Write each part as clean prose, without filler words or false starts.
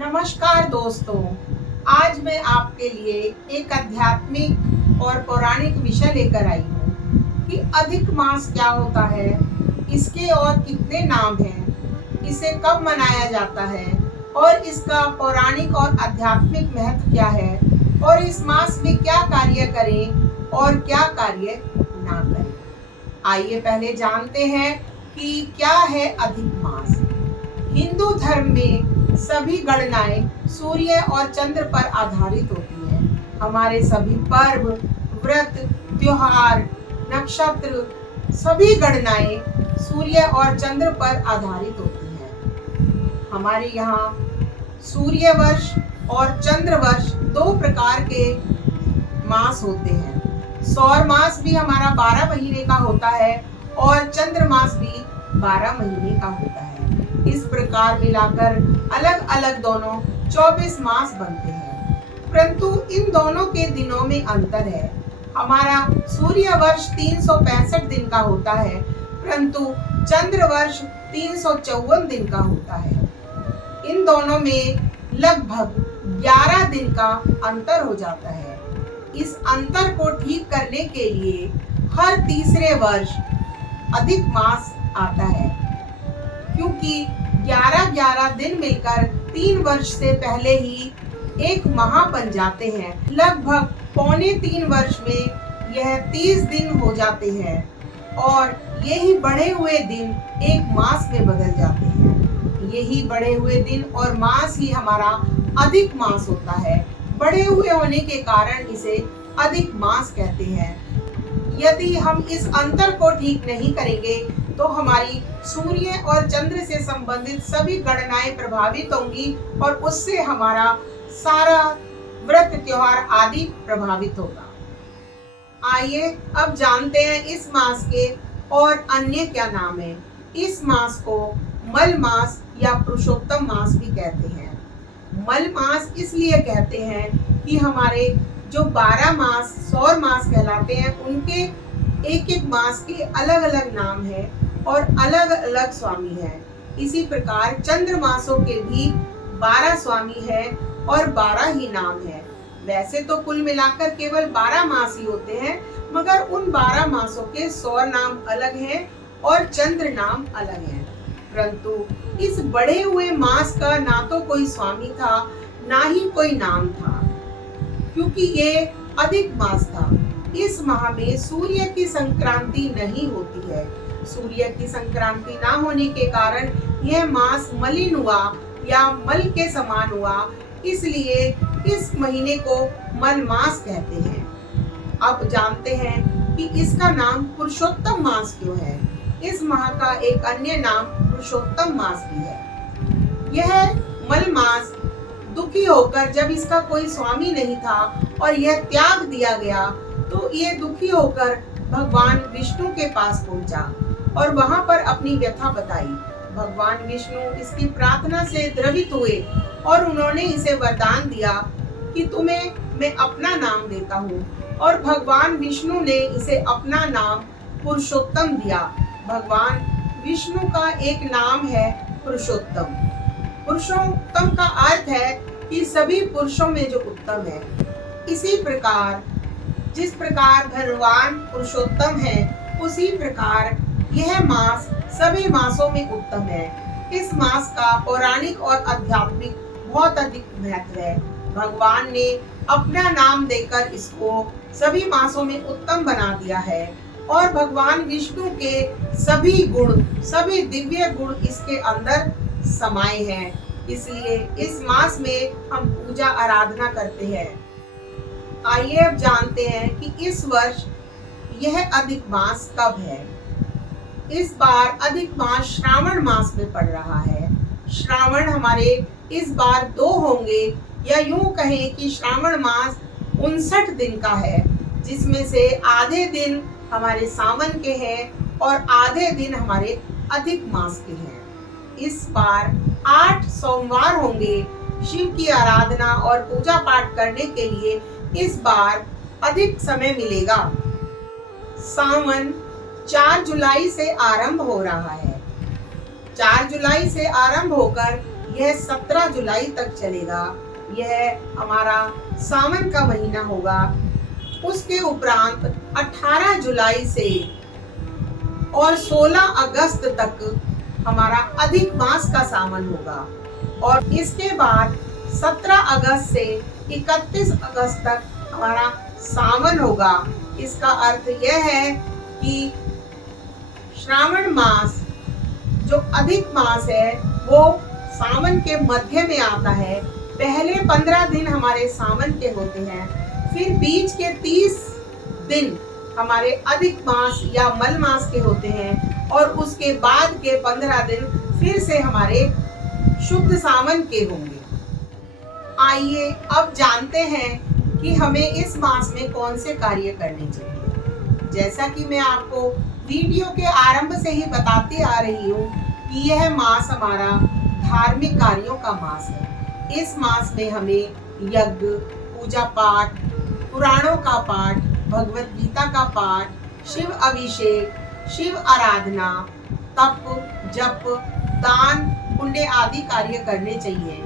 नमस्कार दोस्तों, आज मैं आपके लिए एक आध्यात्मिक और पौराणिक विषय लेकर आई हूँ कि अधिक मास क्या होता है, इसके और कितने नाम हैं, इसे कब मनाया जाता है और इसका पौराणिक और आध्यात्मिक महत्व क्या है और इस मास में क्या कार्य करें और क्या कार्य ना करें। आइए पहले जानते हैं कि क्या है अधिक मास। हिंदू धर्म में सभी गणनाएं सूर्य और चंद्र पर आधारित होती हैं। हमारे सभी पर्व, व्रत, त्योहार, नक्षत्र, सभी गणनाएं सूर्य और चंद्र पर आधारित होती हैं। हमारे यहाँ सूर्य वर्ष और चंद्र वर्ष दो प्रकार के मास होते हैं। सौर मास भी हमारा 12 महीने का होता है और चंद्र मास भी 12 महीने का होता है। इस प्रकार मिलाकर अलग अलग दोनों 24 मास बनते हैं, परंतु इन दोनों के दिनों में अंतर है। हमारा सूर्य वर्ष 365 दिन का होता है, परंतु चंद्र वर्ष 354 दिन का होता है। इन दोनों में लगभग 11 दिन का अंतर हो जाता है। इस अंतर को ठीक करने के लिए हर तीसरे वर्ष अधिक मास आता है, क्योंकि 11-11 दिन मिलकर 3 वर्ष से पहले ही एक माह बन जाते हैं। लगभग पौने 3 वर्ष में यह 30 दिन हो जाते हैं और यही बढ़े हुए दिन एक मास में बदल जाते हैं। यही बढ़े हुए दिन और मास ही हमारा अधिक मास होता है। बढ़े हुए होने के कारण इसे अधिक मास कहते हैं। यदि हम इस अंतर को ठीक नहीं करेंगे तो हमारी सूर्य और चंद्र से संबंधित सभी गणनाएं प्रभावित होंगी और उससे हमारा सारा व्रत, त्योहार आदि प्रभावित होगा। आइए अब जानते हैं इस मास के और अन्य क्या नाम है। इस मास को मल मास या पुरुषोत्तम मास भी कहते हैं। मल मास इसलिए कहते हैं कि हमारे जो 12 मास सौर मास कहलाते हैं, उनके एक एक मास के अलग अलग नाम है और अलग अलग स्वामी हैं। इसी प्रकार चंद्र मासों के भी 12 स्वामी है और 12 ही नाम है। वैसे तो कुल मिलाकर केवल 12 मास ही होते हैं, मगर उन 12 मासों के सौर नाम अलग हैं और चंद्र नाम अलग हैं। परंतु इस बढ़े हुए मास का ना तो कोई स्वामी था, ना ही कोई नाम था, क्योंकि ये अधिक मास था। इस माह में सूर्य की संक्रांति नहीं होती है। सूर्य की संक्रांति ना होने के कारण यह मास मलिन हुआ या मल के समान हुआ, इसलिए इस महीने को मल मास कहते हैं। अब जानते हैं कि इसका नाम पुरुषोत्तम मास क्यों है। इस माह का एक अन्य नाम पुरुषोत्तम मास भी है। यह मल मास दुखी होकर, जब इसका कोई स्वामी नहीं था और यह त्याग दिया गया, तो ये दुखी होकर भगवान विष्णु के पास पहुंचा और वहां पर अपनी व्यथा बताई। भगवान विष्णु इसकी प्रार्थना से द्रवित हुए और उन्होंने इसे वरदान दिया कि तुम्हें मैं अपना नाम देता हूँ, और भगवान विष्णु ने इसे अपना नाम पुरुषोत्तम दिया। भगवान विष्णु का एक नाम है पुरुषोत्तम। पुरुषोत्तम का अर्थ है कि सभी पुरुषों में जो उत्तम है। इसी प्रकार जिस प्रकार भगवान पुरुषोत्तम है, उसी प्रकार यह मास सभी मासों में उत्तम है। इस मास का पौराणिक और आध्यात्मिक बहुत अधिक महत्व है। भगवान ने अपना नाम देकर इसको सभी मासों में उत्तम बना दिया है और भगवान विष्णु के सभी गुण, सभी दिव्य गुण इसके अंदर समाये हैं। इसलिए इस मास में हम पूजा आराधना करते हैं। आइए अब जानते हैं कि इस वर्ष यह अधिक मास कब है। इस बार अधिक मास श्रावण मास में पड़ रहा है। श्रावण हमारे इस बार 2 होंगे, या यूं कहें कि श्रावण मास 59 दिन का है, जिसमें से आधे दिन हमारे सावन के हैं और आधे दिन हमारे अधिक मास के हैं। इस बार 8 सोमवार होंगे। शिव की आराधना और पूजा पाठ करने के लिए इस बार अधिक समय मिलेगा। सावन 4 जुलाई से आरंभ हो रहा है। 4 जुलाई से आरंभ होकर यह 17 जुलाई तक चलेगा। यह हमारा सावन का महीना होगा। उसके उपरांत 18 जुलाई से और 16 अगस्त तक हमारा अधिक मास का सावन होगा और इसके बाद 17 अगस्त से 31 अगस्त तक हमारा सावन होगा। इसका अर्थ यह है कि श्रावण मास जो अधिक मास है वो सावन के मध्य में आता है। पहले 15 दिन हमारे सावन के होते हैं, फिर बीच के 30 दिन हमारे अधिक मास या मल मास के होते हैं और उसके बाद के 15 दिन फिर से हमारे शुद्ध सावन के होंगे। आइए अब जानते हैं कि हमें इस मास में कौन से कार्य करने चाहिए। जैसा कि मैं आपको वीडियो के आरंभ से ही बताती आ रही हूँ कि यह मास हमारा धार्मिक कार्यों का मास है। इस मास में हमें यज्ञ, पूजा पाठ, पुराणों का पाठ, भगवत गीता का पाठ, शिव अभिषेक, शिव आराधना, तप, जप, दान, पुण्य आदि कार्य करने चाहिए।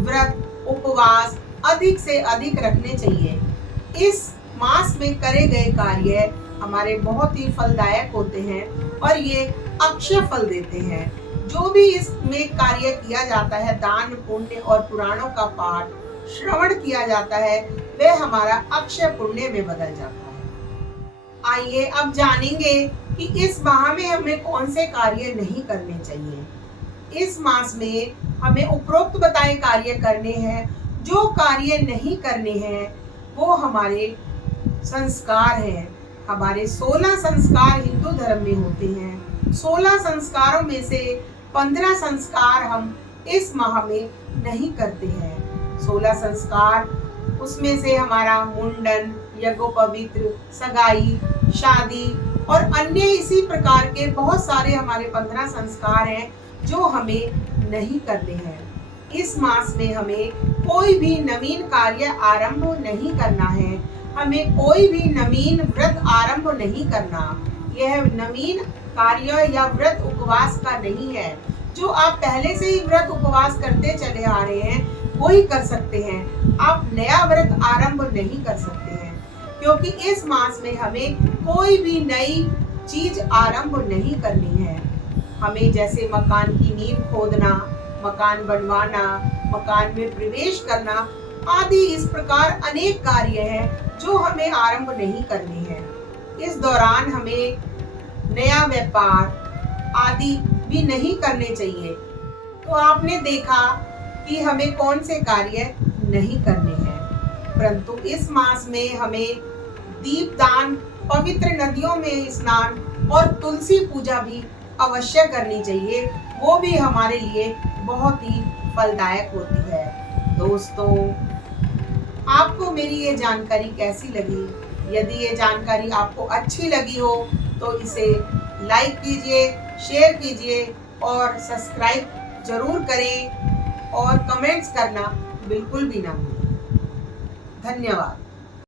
व्रत, उपवास अधिक से अधिक रखने चाहिए। इस मास में करे गए कार्य हमारे बहुत ही फलदायक होते हैं और ये अक्षय फल देते हैं। जो भी इसमें कार्य किया जाता है, दान, पुण्य और पुराणों का पाठ, श्रवण किया जाता है, वह हमारा अक्षय पुण्य में बदल जाता है। आइए अब जानेंगे कि इस माह में हमें कौन से कार्य नहीं करने चाहिए। इस मास में हमें उपरोक्त बताए कार्य करने हैं। जो कार्य नहीं करने हैं वो हमारे संस्कार हैं। हमारे 16 संस्कार हिंदू धर्म में होते हैं। 16 संस्कारों में से 15 संस्कार हम इस माह में नहीं करते हैं। 16 संस्कार उसमें से हमारा मुंडन, यज्ञोपवीत, सगाई, शादी और अन्य इसी प्रकार के बहुत सारे हमारे 15 संस्कार हैं जो हमें नहीं करने हैं। इस मास में हमें कोई भी नवीन कार्य आरंभ नहीं करना है। हमें कोई भी नवीन व्रत आरंभ नहीं करना। यह नवीन कार्य या व्रत उपवास का नहीं है। जो आप पहले से ही व्रत उपवास करते चले आ रहे हैं वो ही कर सकते हैं। आप नया व्रत आरंभ नहीं कर सकते हैं, क्योंकि इस मास में हमें कोई भी नई चीज आरंभ नहीं करनी है। हमें जैसे मकान की नींव खोदना, मकान बनवाना, मकान में प्रवेश करना आदि इस प्रकार अनेक कार्य हैं जो हमें आरंभ नहीं करने हैं। इस दौरान हमें नया व्यापार आदि भी नहीं करने चाहिए। तो आपने देखा कि हमें कौन से कार्य नहीं करने हैं, परंतु इस मास में हमें दीपदान, पवित्र नदियों में स्नान और तुलसी पूजा भी अवश्य करनी चाहिए। वो भी हमारे लिए बहुत ही फलदायक होती है। दोस्तों, आपको मेरी ये जानकारी कैसी लगी? यदि ये जानकारी आपको अच्छी लगी हो तो इसे लाइक कीजिए, शेयर कीजिए और सब्सक्राइब जरूर करें और कमेंट्स करना बिल्कुल भी ना भूलें। धन्यवाद।